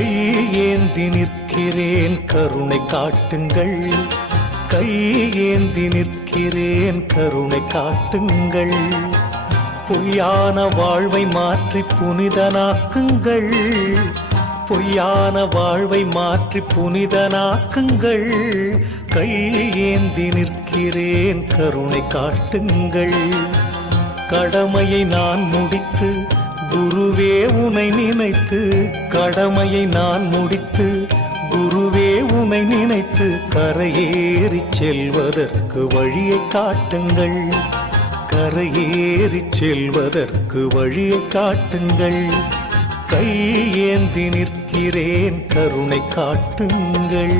கையேந்தி நிற்கிறேன் கருணை காட்டுங்கள், கையேந்தி நிற்கிறேன் கருணை காட்டுங்கள். பொய்யான வாழ்வை மாற்றி புனிதனாக்குங்கள், பொய்யான வாழ்வை மாற்றி புனிதனாக்குங்கள். கையேந்தி நிற்கிறேன் கருணை காட்டுங்கள். கடமையை நான் முடித்து குருவே உனை நினைத்து, கடமையை நான் முடித்து குருவே உனை நினைத்து கரையேறி செல்வதற்கு வழியை காட்டுங்கள், கரையேறி செல்வதற்கு வழியை காட்டுங்கள். கையேந்தி நிற்கிறேன் கருணை காட்டுங்கள்.